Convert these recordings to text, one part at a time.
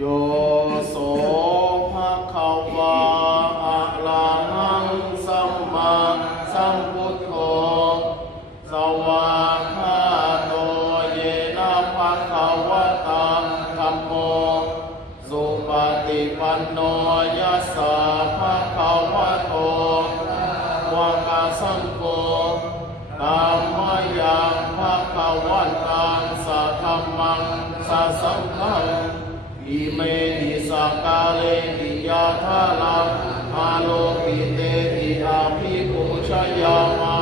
โยโสภะคะวะอะระหังสัมมาสัมพุทโธสวากขาโตเยนะภะคะวะตาธัมโมสุปฏิปันโนยัสสะภะคะวะโตวะกะสังโฆธัมมยังภะคะวันตังสัทธัมมังสัสสังฆังอิเมหิสักกาเลหิยาทาลังอาโลปิเตหิอาภิปุชยามะ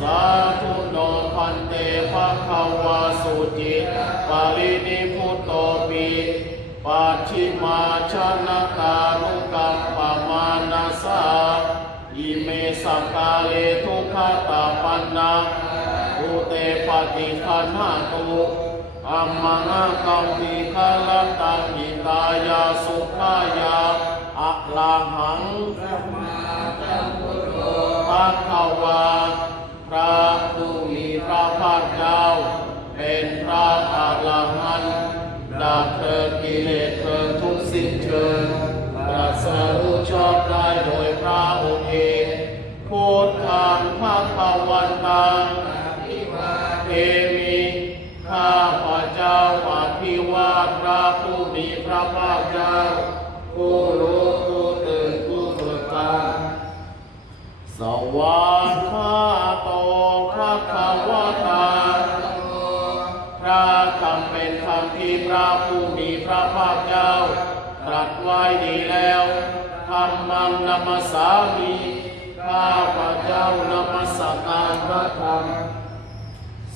สาธุโนพันเตภะคะวะสุจิตปารินิพุตโตปิปัจฉิมาชนะตานุกัมปมานาสาอิเมสักกาเลทุกขตาปันนาอุเตปฏิคันหาตุอัมมังกัมปิคาลตังอิตายาสุขายาอะลังหังสัมมาสัมพุทโธภะคะวะพระผู้มีพระภาคเจ้าเป็นพระอรหันต์ดับเพลิงกิเลสเพลิงทุกข์สิ้นเชิงตรัสรู้ชอบได้โดยพระองค์เองพุทธังภะคะวันตังเอมิข้าพระเจ้าอภิวาทพระผู้มีพระภาคเจ้าผู้รู้ผู้ตื่นผู้เบิกบานสวากขาโตภะคะวะตาพระธรรมเป็นธรรมที่พระผู้มีพระภาคเจ้าตรัสไว้ดีแล้วธัมมังนัมสสามิข้าพระเจ้านัมสการพระธรรม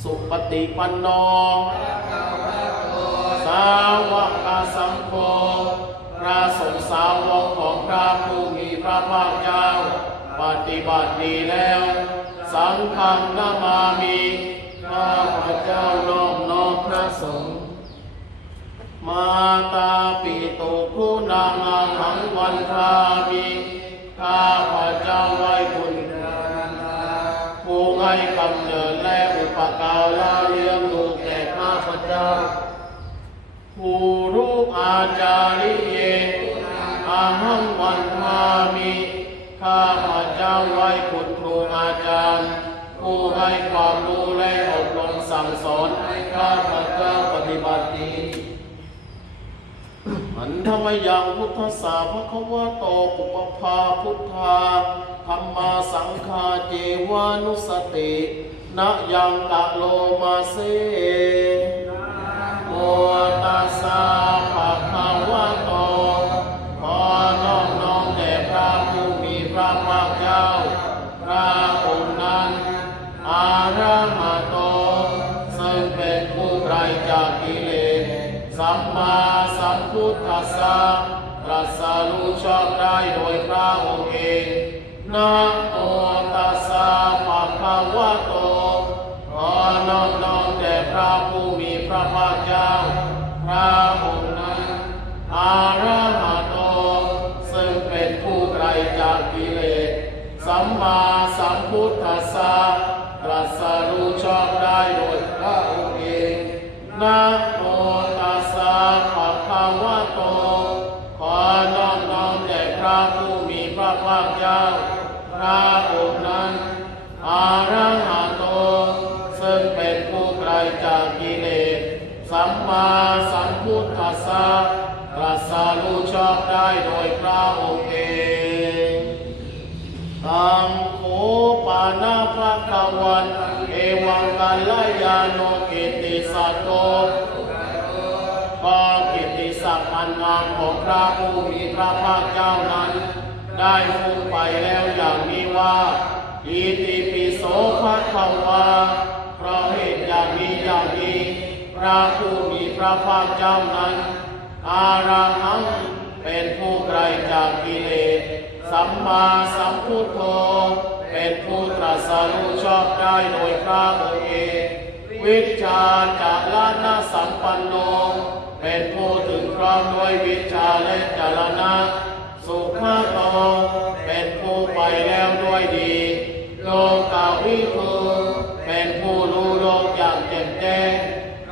สุปฏิปันโนสาวกสังโฆพระสงฆ์สาวกของพระผู้มีพระภาคเจ้าปฏิบัติดีแล้วสังฆังนามามิข้าพระเจ้าน้อมน้อมพระสงฆ์มาตาปิตุคุณังอาหังวันทามิข้าพระเจ้าไว้บุญผู้ให้กำเนิดและอุปการะเลี้ยงดูแก่ข้าพเจ้าผู้รู้อาจาริเยอาหังวันทามิข้าพเจ้าไว้คุณครูอาจารย์ผู้ให้ความรู้และอบรมสั่งสอนให้ข้าพเจ้าปฏิบัติดีอันธรรมยังพุทธสาภควะโตปุปภาพุทธาธัมมาสังฆาเจวานุสตินะยังกะโลมาเสโมตัสสะภะคะวะโตขอน้อมน้อมแด่พระผู้มีพระภาคเจ้าพระองค์นั้นอะระหะโตซึ่งเป็นผู้ไกลจากกิเลสสัมมาสัมพุทธัสสะตรัสรู้ชอบได้โดยพระองค์เองนะโมตัสสะภะคะวะโตขอน้อมน้อมแด่พระผู้มีพระภาคเจ้าพระองค์นั้นอะระหะโตซึ่งเป็นผู้ไกลจากกิเลสสัมมาสัมพุทธัสสะตรัสรู้ชอบได้โดยพระองค์เองนะโมตัสสะภะคะวะโตขอน้อมน้อมแด่พระผู้มีพระภาคเจ้าพระองค์นั้นอะระหะโตซึ่งเป็นผู้ไกลจากกิเลสสัมมาสัมพุทธัสสะตรัสรู้ชอบได้โดยพระองค์เองตังโขปานาภะคะวันเอวังกัลยาโนกิตติสัตโตก็กิตติศักดิ์อันงามของพระผู้มีพระภาคเจ้านั้นได้พูดไปแล้วอย่างนี้ว่าอิติปิโสภะคะวะเพราะเหตุอย่างนี้อย่างนี้พระผู้มีพระภาคเจ้านั้นอาระหังเป็นผู้ไกลจากกิเลสสัมมาสัมพุทโธเป็นผู้ตรัสรู้ชอบได้โดยพระองค์เองวิชชาจารณะสัมปันโนเป็นผู้ถึงพร้อมด้วยวิชาและจารณะสุขโตเป็นผู้ไปแล้วด้วยดีโลกาวิทูเป็นผู้รู้โลกอย่างแจ่มแจ้ง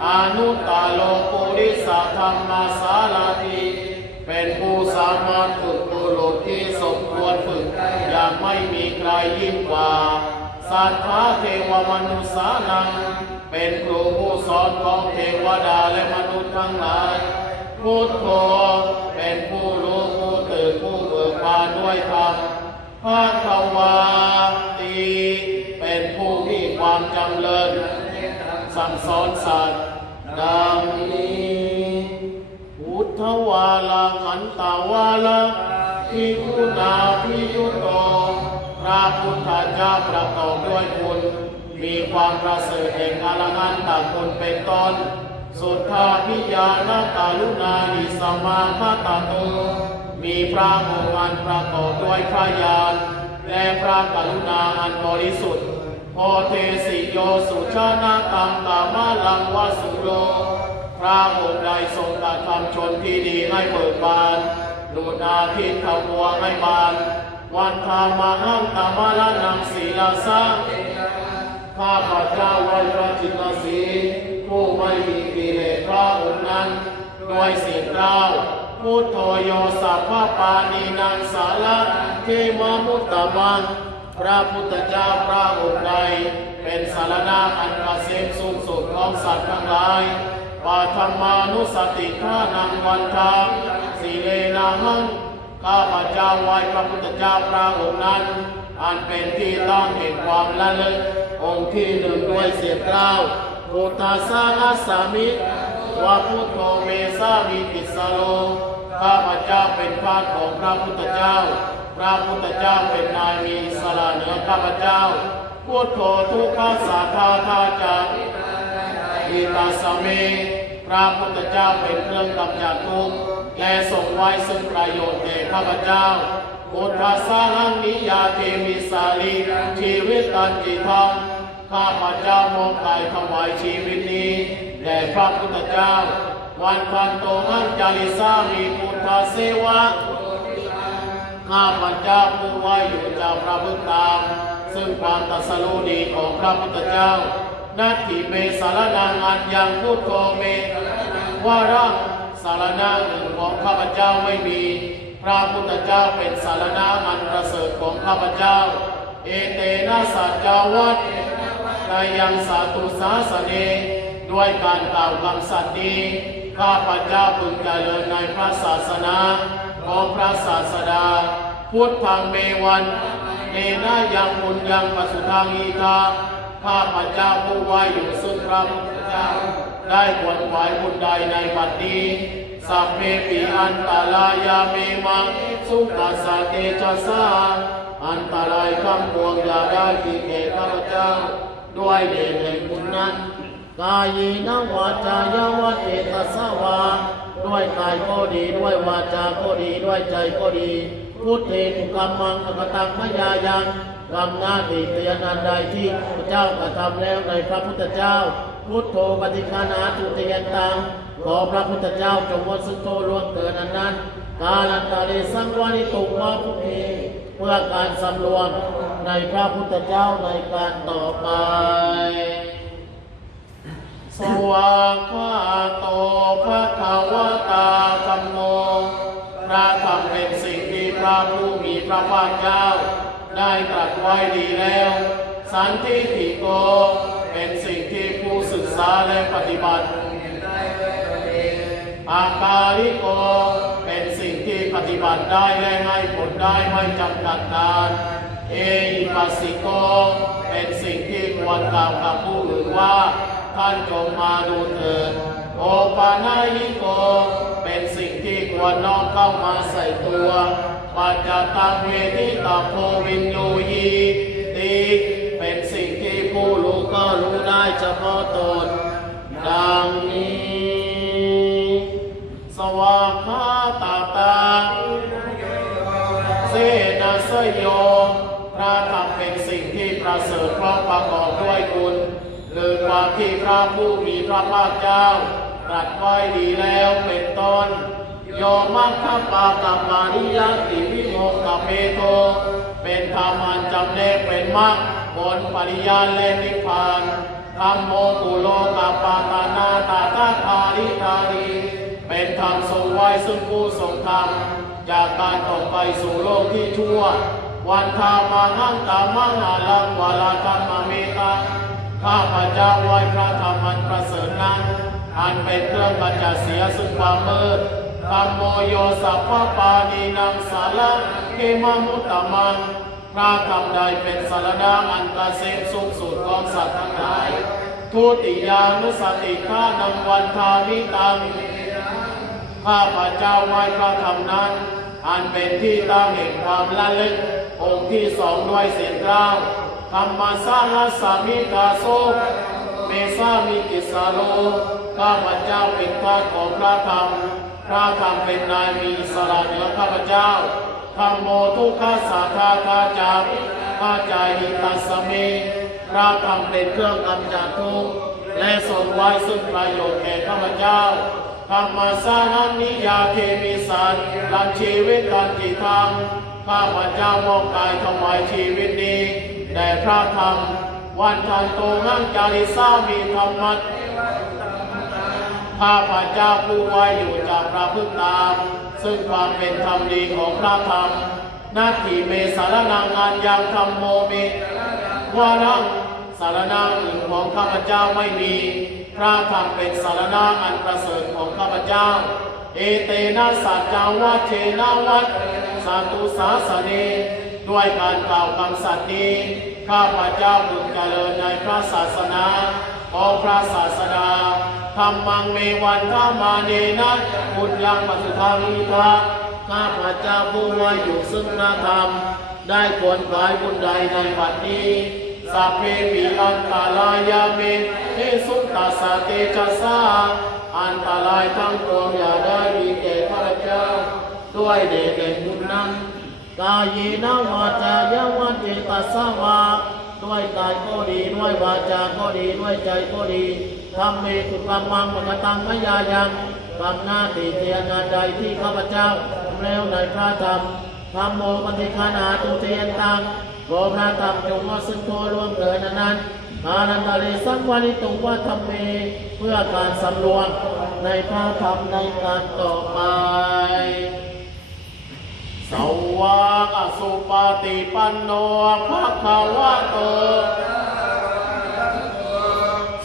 อนุตตโลปุริสธรรมสารถี ที่สมควรฝึกอย่างไม่มีใครยิ่งกว่าสัทธาเทวมนุษย์สานังเป็นครูผู้สอนของเทวดาและมนุษย์ทั้งหลายพุทโธเป็นผู้รู้ผู้ตื่นผู้เบิกบานด้วยธรรมภะคะวาติเป็นผู้มีความจำเริญสั่งสอนสัตว์ดังนี้พุทธวาลังอันตาวาลังภิกขุนาภิยุโตพระพุทธเจ้าประกอบด้วยคุณมีความประเสริฐแห่งอรหันตคุณเป็นต้นสุทธาพิญาณกรุณาอิสมาคตโตมีพระองค์อันประกอบด้วยพระญาณและพระกรุณาอันบริสุทธิ์โพเทสิโยสุชานาตังกามาลังวสุโรพระองค์ใดทรงกระทำชนที่ดีให้เบิกบานดูอาทิตย์ทำวัวให้บานวันธามาหังตามาลานังศีลาสังข้าพเจ้าไว้พระจิตสีผู้ไม่มีกิเลสพระองค์นั้นด้วยสิ่งเล่าพุทโธโยสัพพปานีนังสาระเทมมุตตมังพระพุทธเจ้าพระองค์ใดเป็นสารณะอันเกษมสูงสุดของสัตว์ทั้งหลายปาธรรมานุสติทานังวันทาสีเลนะหังข้าพเจ้าไหว้พระพุทธเจ้าพระองค์นั้นอันเป็นที่ต้องเห็นความละลึกองค์ที่หนึ่งด้วยเสียงกล่าวพุทธาสานัสสามิวะพุทโธเมสามิติสโลข้าพเจ้าเป็นพาสของพระพุทธเจ้าพระพุทธเจ้าเป็นนายมีอิสระเหนือข้าพเจ้าพุทโธทุกขาสาธาทาจังอิตาสเมพระพุทธเจ้าเป็นเครื่องกำจัดทุกข์และทรงไว้ซึ่งประโยชน์แก่ข้าพเจ้าพุทธาสาหังนิยาเทมิสาลีชีวิตตันจิทังข้าพเจ้ามองกายถวายชีวิตนี้แด่พระพุทธเจ้าวันพันโตหังจาริสามีพุทธเสวะข้าพเจ้าผู้ไว้อยู่จากพระพุทธตามซึ่งความตรัสรู้ดีของพระพุทธเจ้านัตถิเมสารนังอันยังพุทโธเมวาระสารณะหนึ่งของข้าพเจ้าไม่มีพระพุทธเจ้าเป็นสารณะอันประเสริฐของข้าพเจ้าเอเตนะสัจจาวัตในยังสาธุสาสเนด้วยการกล่าวคำสัตย์นี้ข้าพเจ้าพึงเจริญในพระศาสนาของพระศาสดาพุทธังเมวันเนนะยังบุญยังปสุทังอีทาข้าพเจ้าผู้ไว้อยู่ซึ่งพระพุทธเจ้าได้ขวนขวายบุญใดในบัดนี้สัพเพปิอันตรายาเมมังสุขัสสะเตชะสาอันตรายคำปวงอย่าได้ทีแก่ข้าพเจ้าด้วยเดชแห่งบุญนั้นกายนวาจายาวะเจตสาวาด้วยกายก็ดีด้วยวาจาก็ดีด้วยใจก็ดีพุทเทตุกรรมังอกตังมยายังกรรมหน้าที่เตียนันใดที่พระเจ้ากระทำแล้วในพระพุทธเจ้าพุทโธปฏิคานาตุเตยันตังขอพระพุทธเจ้าจงวัดสุโตล้วนเกิดนั้นกาลันตาเลสังวานิตุมาภุเทเพื่อการสำรวมในพระพุทธเจ้าในการต่อไปสวากขาโตภะคะวะตาธัมโมพระธรรมเป็นสิ่งที่พระผู้มีพระภาคเจ้าได้ตรัสไว้ดีแล้วสันทิฏฐิโกเป็นสิ่งที่ผู้ศึกษาและปฏิบัติอาการิโกเป็นสิ่งที่ปฏิบัติได้และให้ผลได้ไม่จำกัดการเอหิปัสสิโกเป็นสิ่งที่ควรกล่าวกับผู้อื่นว่าท่านจงมาดูเถิดโอปานายิโกเป็นสิ่งที่ควรน้อมเข้ามาใส่ตัวปัจจตังเวทิตาโพวินโยยีติเป็นสิ่งที่ผู้รู้ก็รู้ได้เฉพาะตนดังนี้สวากขาตาตังเสนาสโยพระธรรมเป็นสิ่งที่ประเสริฐเพราะประกอบด้วยคุณหรือความที่พระผู้มีพระภาคเจ้าตรัสไว้ดีแล้วเป็นต้นโยมัคคปาตัมมานิยติวิโมกขเมโตเป็นธรรมอันจำแนกเป็นมรรคผลปริญาณและนิพพานธัมโมกุโลกปาตานาตาตาคาริธารีเป็นธรรมทรงไว้ซึ่งผู้ทรงธรรม จากการตกไปสู่โลกที่ชั่ววันทามาหังตามังอาลังวาลาธรรมเมตังข้าพเจ้าไหว้พระธรรมอันประเสริฐนั้นอันเป็นเครื่องบัญญัติเสียซึ่งความมืดธัมโมโยสัพพปานีนังสาระเกมมุตตมังพระธรรมใดเป็นสารณะอันเกษมสูงสุดของสัตว์ทั้งหลายทุติยานุสติฆานังวันทามิตังข้าพเจ้าไหว้พระธรรมนั้นอันเป็นที่ตั้งแห่งความละลึกองค์ที่สองด้วยเสียงกล้าวธรรมสารัสสามิกาโสเมสามิกิสาโลข้าพเจ้าเป็นทาสของพระธรรมพระธรรมเป็นนายมีอิสระเหนือข้าพเจ้าธัมโมทุกขาสาธาคาจาข้าใจหิตัสสเมพระธรรมเป็นเครื่องกำจัดทุกข์และทรงไว้ซึ่งประโยชน์แก่ข้าพเจ้าธรรมสารันนิยาเคมิสันลันชีวิตตันติธรรมข้าพเจ้ามอบกายถวายชีวิตนี้แด่พระธรรมวันทันโตหังจาริสามีธรรมัตข้าพเจ้าผู้ไว้อยู่จากพระพึ่งตามซึ่งความเป็นธรรมดีของพระธรรมนาทีเมสารนังงานยังธรรมโมเมวารังสารณะอื่นของข้าพเจ้าไม่มีพระธรรมเป็นสารณะอันประเสริฐของข้าพเจ้าเอเตนะสัจจาวัชเชนะวัดสาตุสาสเนด้วยการกล่าวคำสัตย์นี้ข้าพเจ้าบุญเจริญในพระศาสนาของพระศาสดาธรรมังเมวันธรรมาเนนะบุญยังปัสสุทามิทะข้าพเจ้าผู้ไว้อยู่ซึ่งพระธรรมได้ควรขายบุญใดในบัดนี้สัพเพปิอันตรายาเมเทสุตตาสาเตจัสสาอันตรายทั้งปวงอย่าได้มีแก่ข้าพเจ้าด้วยเดชแห่งบุญนั้นกายเยนะวาจายะวันเจตัสสาวาด้วยกายก็ดีด้วยวาจาก็ดีด้วยใจก็ดีทำเมตุกรรมังปกตังมยายังทำหน้าที่เทียนงานใดที่ข้าพเจ้าแล้วในพระธรรมธรรมโมปฏิฆานาตุเทียนตังขอพระธรรมจงมาซึ่งโทร่วมเกิดนั้นอานันตาลิสังวานิตุวัฒเมเพื่อการสำรวมในพระธรรมในการต่อไปสวากอสุปฏิปันโนภะคะวะโต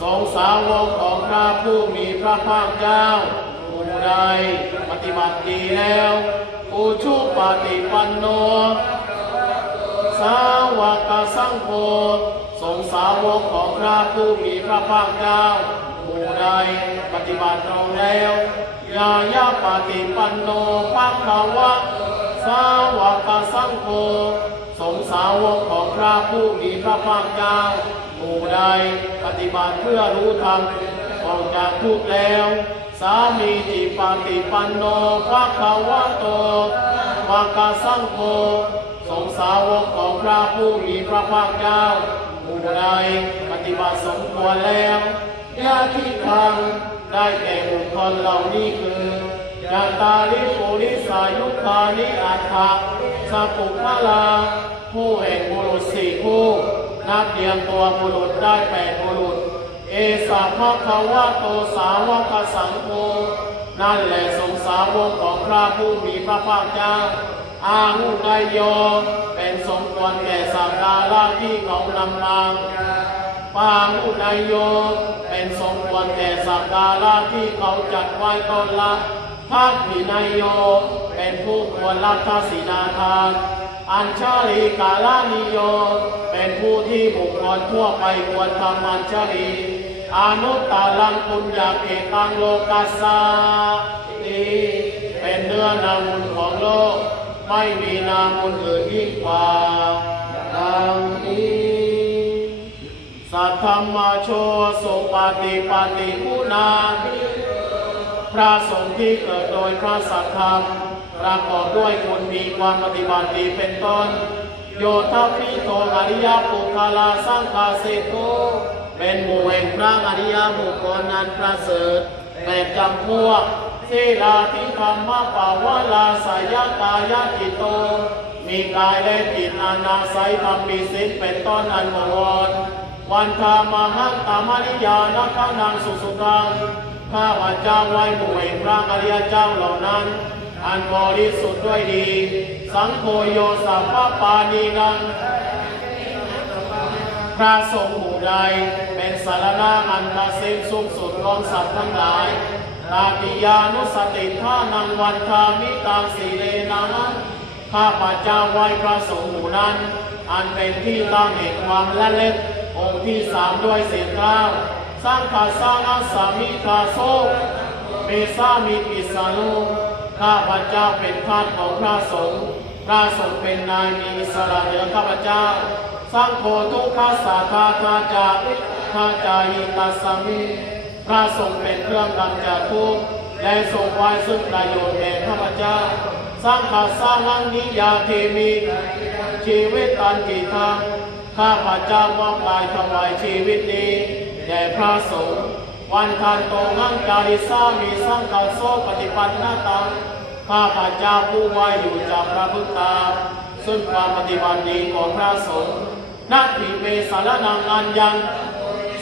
สงฆ์สาวกของพระผู้มีพระภาคเจ้าผู้ใดปฏิบัติดีแล้วอุชุปฏิปันโนสาวกสังโฆสงฆ์สาวกของพระผู้มีพระภาคเจ้าผู้ใดปฏิบัติตรงแล้วยายาปฏิปันโนภะคะวะสาวกสังโฆสงฆ์สาวกของพระผู้มีพระภาคเจ้าผู้ใดปฏิบัติเพื่อรู้ธรรมออกจากทุกข์แล้วสามีจิปฏิปันโนภะคะวะโตภะคะสังโฆสงฆ์สาวกของพระผู้มีพระภาคเจ้าผู้ใดปฏิบัติสมควรแล้วญาติธรรมได้แก่บุคคลเหล่านี้คือจาตาริปุริสายุคานิอัฏฐะสัพพุพลาผู้แห่งบุรุษสี่ผู้นับเรียงตัวบุรุษได้8บุรุษเอสาภะคะวะโตสาวกสังโฆนั่นแหละสงฆ์สาวกของพระผู้มีพระภาคเจ้าอาหุนายโยเป็นสมควรแก่สักการะที่เขานำมาปาหุนายโยเป็นสมควรแก่สักการะที่เขาจัดไว้ต้อนรับทัพพินายโยเป็นผู้ควรรับทักษิณาทานอัญชลีกาลานิโยเป็นผู้ที่บุคคลทั่วไปควรทำอัญชลีอนุตตลังปุญญาเกตังโลกัสสาติเป็นเนื้อนาบุญของโลกไม่มีนาบุญอื่นยิ่งกว่าดังนี้สัทธมมาโชสุปฏิปฏิคุณาพระสงฆ์ที่เกิดโดยพระสัทธรรมประกอบด้วยคุณมีความปฏิบัติดีเป็นต้นโยทัพพิโตอริยปุคลาสังฆาเสโกเป็นหมู่แห่งพระอริยบุคคลนั้นประเสริฐแบบจำพวกสีลาทิธรรมปาวลาสายตายาจิตโตมีกายและจิตอานาศัยธรรมมีศีลเป็นต้นอันบวรวันธามหังตามานิยานักนังสุสุตัง ข้าพเจ้าไหว้บูชาพระอริยเจ้าเหล่านั้นอันบริสุทธิ์ด้วยดีสังโฆโยสัพพปานีนังพระสงฆ์หมู่ใดเป็นสารณะอันประเสริฐสูงสุดของสัตว์ทั้งหลายตาติยานุสติท่านังวันคามิตังสีเลนะข้าพเจ้าไหว้พระสงฆ์หมู่นั้นอันเป็นที่ตั้งแห่งความละเล็ดองค์ที่สามด้วยเสียงกล้าวสร้างขาสร้างอาสามิคาโซเมสามิกิสานุข้าพเจ้าเป็นทาสของพระสงฆ์พระสงฆ์เป็นนายมีอิสระเหนือข้าพเจ้าสังโฆทุกขาสาธาทาจาทาจายิตัสสมิพระสงฆ์เป็นเครื่องกำจัดทุกข์และทรงไว้ซึ่งประโยชน์แก่ข้าพเจ้าสร้างขาสร้างนังนิยาเทมิชีวิตตันกิทังข้าพเจ้ามอบกายถวายชีวิตนี้แด่พระสงฆ์วันทันโตงังจาริสามีสังกัสโสปฏิปันนาตังข้าพเจ้าผู้ไว้อยู่จากพระพุทธาซึ่งความปฏิบัติดีของพระสงฆ์นักถิเมสารนังอันยัง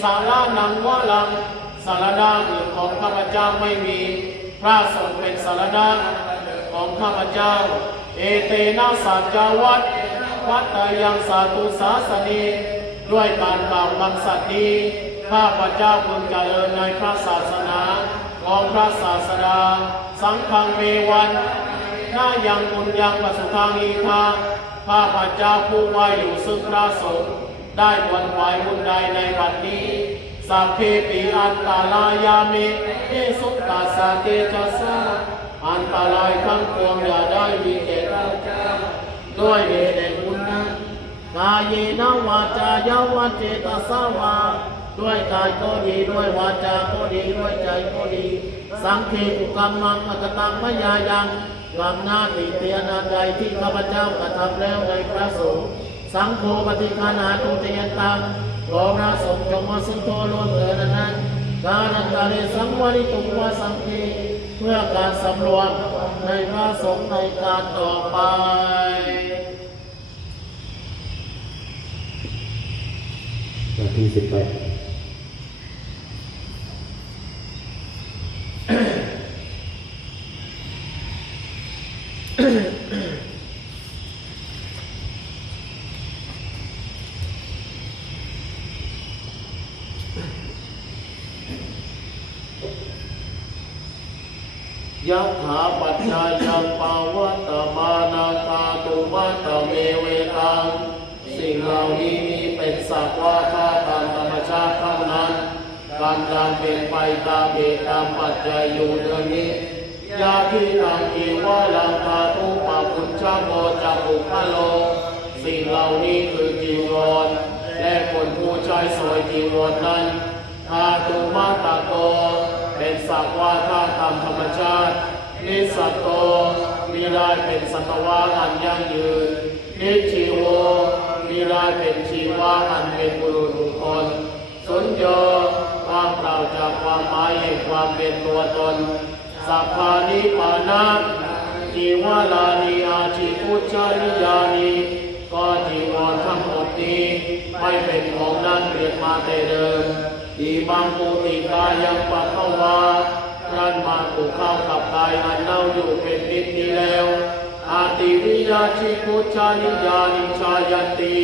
สารนังวะลังสารณะอื่นของข้าพเจ้าไม่มีพระสงฆ์เป็นสารณะของข้าพเจ้าเอเตนะสัจจวัตวัตตยังสาธุสาสนีด้วยการกล่าวคำสัตย์นี้ข้าพเจ้าพึงเจริญในพระศาสนาของพระศาสดาสังฆังเมวันน่ายังบุญยังปัสุทางอีทาข้าพเจ้าผู้ไว้อยู่ซึ่งพระสงฆ์ได้บวชไหวบุญใดในบัดนี้สัพเพปิอันตรายามิเอสุตตาสาเกจัสสะอันตรายทั้งปวงอย่าได้มีแก่ข้าพเจ้าด้วยเหตุแห่งบุญนั้นกายเยนะวาจายาวะเจตสาวาด้วยกายก็ดีด้วยวาจาก็ดีด้วยใจก็ดีสังเขตุกรรมังอัตตังมยายังความหน้าติเตียนาใจที่ข้าพเจ้ากระทำแล้วในพระสงฆ์สังโฆปฏิฆานาตุเตยตังขอพระสงฆ์จงมาสุนทรล้วนเหลือนั้นการันตาเรสังวริตุวาสังเกเพื่อการสำรวมในพระสงฆ์ในการต่อไปที่18ยัตถาปัจจายังปาวัตตมานาคาตุวัตตเมเวตังสิ่งเหล่านี้มีเป็นสักว่าข้าตามธรรมชาติเท่านั้นกำลังเป็นไปตามเหตุตามปัจจัยอยู่เดือนนี้ยาที่ตังอีวะลังคาตุปะปุจจโมจัปุพะโลสิ่งเหล่านี้คือจีวรและคนผู้ใช้สวยจีวรนั้นคาตุมาตะโกเป็นสักว่าข้าตามธรรมชาตินิสัตโตมีได้เป็นสัตวะอันยั่งยืนนิชีโวมีได้เป็นชีวะอันเป็นบุรุษบุคคลสุญโญความเปล่าจากความหมายแห่งความเป็นตัวตนสัพพานิปานะจีวาลานิอาชีพุชานิยานิก็จีวรทั้งหมดนี้ไม่เป็นของนั้นเปลี่ยนมาแต่เดิมอิมังปุติกายังปัพวาท่านมาถูกเข้ากับกายอันเน่าอยู่เป็นนิดนี้แล้วอาติวิยาชิพุชานิยานิชายันติ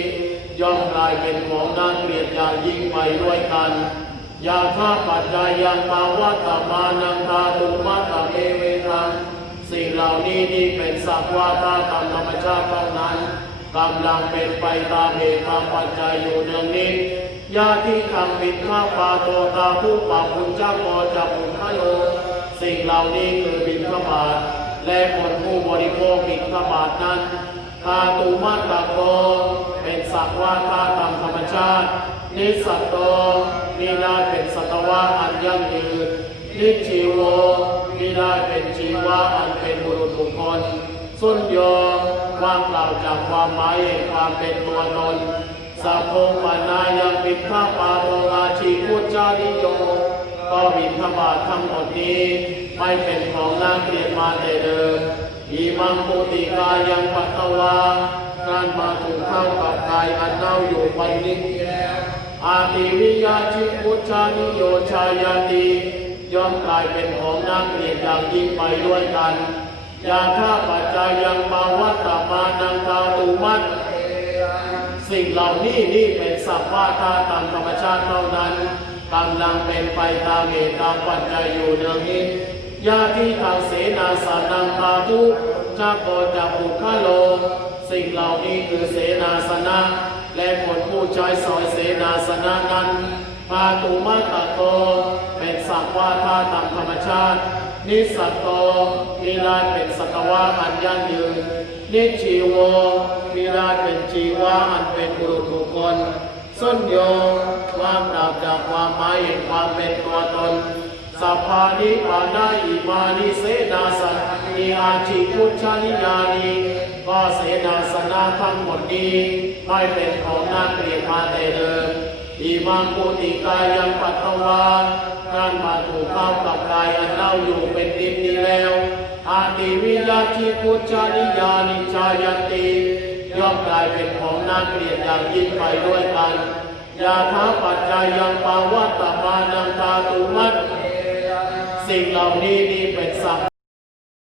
ย่อมกลายเป็นของนั้นเปลี่ยนอย่างยิ่งไปด้วยกันยาธาปัจจายังมาวัตตมานังคาตุมัตตเมเวทังสิ่งเหล่านี้นี่เป็นสักว่าตามธรรมชาติเท่านั้นกำลังเป็นไปตามเหตุตามปัจจัยอยู่เนืองนิดยาที่ทำบิดข้าปาโตตาผู้ปากคุณเจ้าพอจับบุญพะโลสิ่งเหล่านี้คือบิณฑบาตและคนผู้บริโภคบิณฑบาตนั้นคาตุมัตตะโกเป็นสักว่าข้าตามธรรมชาตินิสัตโตมีได้เป็นสัตวะอันยั่งยืนนิชีโวมีได้เป็นชีวะอันเป็นบุรุษบุคคลสุญโญว่างเปล่าจากความหมายแห่งความเป็นตัวตนสัพพงปนายังบิณฑบาโตอาชีพุจานิโยก็บิณฑบาตทั้งหมดนี้ไม่เป็นของน่าเกลียดมาแต่เดิมอิมังปุติกายังปัตตวาการมาถูกเข้ากับกายอันเน่าอยู่ไปนิดแล้วอาติวิยาชิพุชานิโยชายาติ ย่อมกลายเป็นของน่าเกลียดอย่างยิ่งไปด้วยกันยาท่าปัจจายังมาวัตตมานังตาตุมัตสิ่งเหล่านี้นี่เป็นสัพพะธาตุตามธรรมชาติเท่านั้นกำลังเป็นไปตามเหตุตามปัจจัยอยู่เนืองนิดญาติทางเสนาสนังพาทุจักโกจักปุคโลสิ่งเหล่านี้คือเสนาสนะและคนผู้ใช้สอยเสนาสนะนั้นพาตุมัตตโตเป็นสัพพะธาตุตามธรรมชาตินิสัตโตมีราชเป็นสัตวะอันยั่งยืนนิชีโวมีราชเป็นชีวะอันเป็นบุรุษบุคคลส้นโยความปราบจากความหมายแห่งความเป็นตัวตนสัพพานิปานาอิมานิเสนาสนีอาชิพุชานิยานีก็เสนาสนะทั้งหมดนี้ไม่เป็นของน่าเกลียดมาแต่เดิมอิมังปุติกายังปัตตวาการมาถูกเข้ากับกายอันเล่าอยู่เป็นดินนี้แล้วอาติวิยาชิพุชานิยานิชายันติย่อมกลายเป็นของน่าเกลียดอย่างยิ่งไปด้วยกันยาท้าปัจจายังปาวัตตมานังตาตุมัตสิ่งเหล่านี้นี่เป็นสัพ